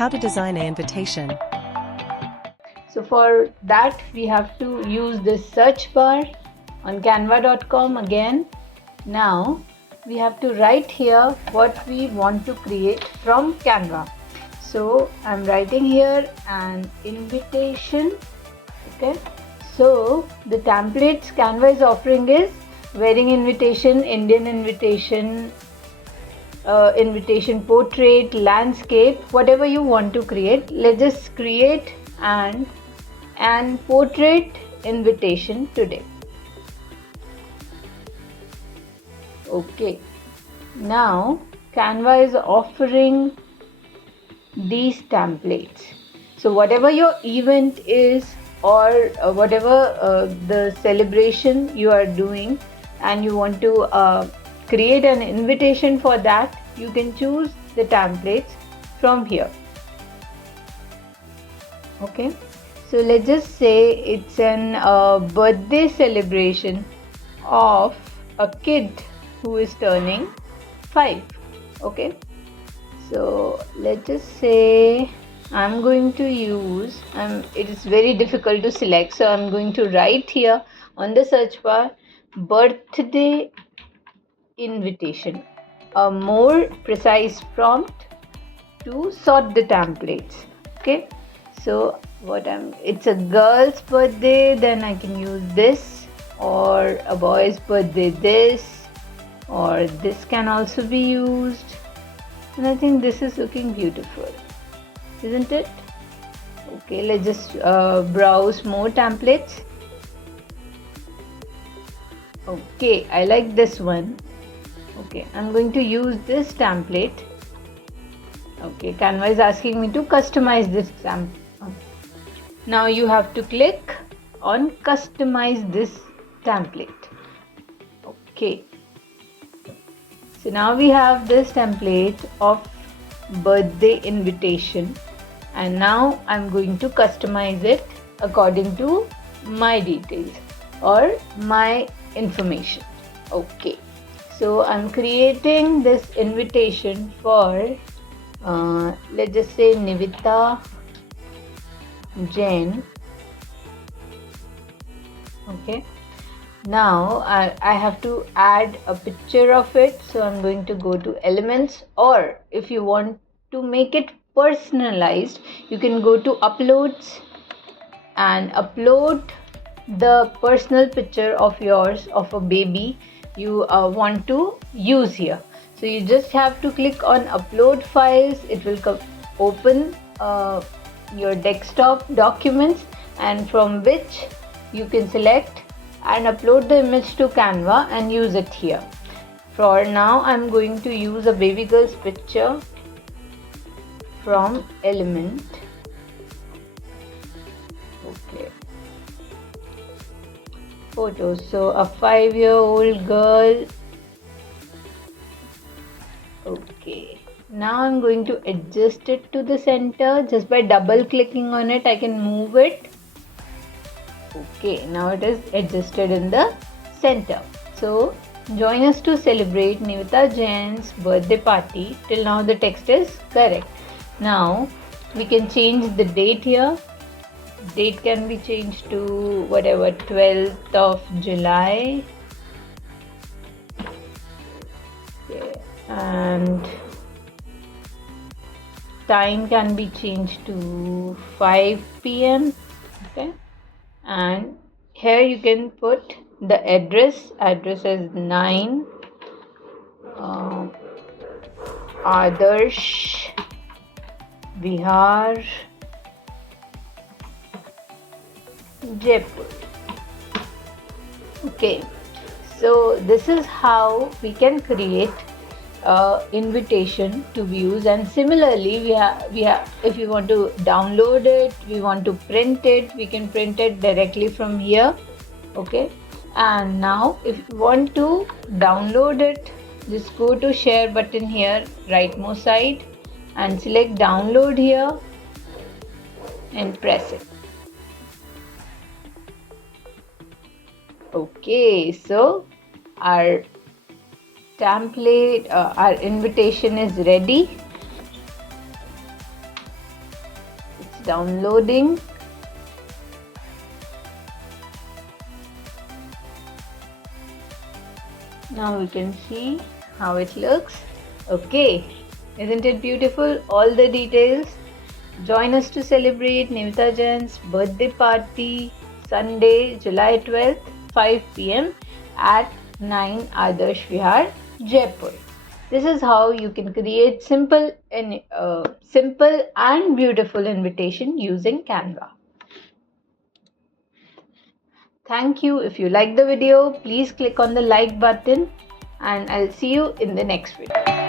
How to design an invitation. So for that we have to use this search bar on canva.com again. Now we have to write here what we want to create from Canva. So I'm writing here an invitation. Okay, so the templates Canva is offering is wedding invitation, Indian invitation, invitation portrait, landscape, whatever you want to create. Let's just create an portrait invitation today. Okay, now Canva is offering these templates. So whatever your event is, or whatever the celebration you are doing and you want to create an invitation for that, you can choose the templates from here. Okay, so let's just say it's an birthday celebration of a kid who is turning 5. Okay, so let's just say I'm going to use, it is very difficult to select, so I'm going to write here on the search bar birthday invitation, a more precise prompt to sort the templates. Okay, so it's a girl's birthday, then I can use this, or a boy's birthday this, or this can also be used. And I think this is looking beautiful, isn't it? Okay, let's just browse more templates. Okay, I like this one. Okay, I'm going to use this template. Okay, Canva is asking me to customize this template. Now you have to click on customize this template. Okay, so now we have this template of birthday invitation, and now I'm going to customize it according to my details or my information. Okay, so I'm creating this invitation for let's just say Nivita Jain. Okay, now I have to add a picture of it, so I'm going to go to elements, or if you want to make it personalized, you can go to uploads and upload the personal picture of yours of a baby you want to use here. So you just have to click on upload files. It will open your desktop documents, and from which you can select and upload the image to Canva and use it here. For now I'm going to use a baby girl's picture from element. Okay, photos, so a 5-year-old girl. Okay, now I'm going to adjust it to the center. Just by double clicking on it I can move it. Okay, now it is adjusted in the center. So join us to celebrate Nivita Jain's birthday party. Till now the text is correct. Now we can change the date here. Date can be changed to whatever, 12th of July. Okay, and time can be changed to 5 p.m. Okay, and here you can put the address. Address is 9 Adarsh Vihar, Jaipur. Okay, so this is how we can create invitation to views. And similarly we have if you want to download it, we want to print it, we can print it directly from here. Okay, and now if you want to download it, just go to share button here, rightmost side, and select download here and press it. Okay, so our template, our invitation is ready. downloading. Now we can see how it looks. Okay, isn't it beautiful? All the details. Join us to celebrate Nivita Jain's birthday party Sunday, July 12th, 5 p.m. at 9 Adarsh Vihar, Jaipur. This is how you can create simple and beautiful invitation using Canva. Thank you. If you like the video, please click on the like button and I'll see you in the next video.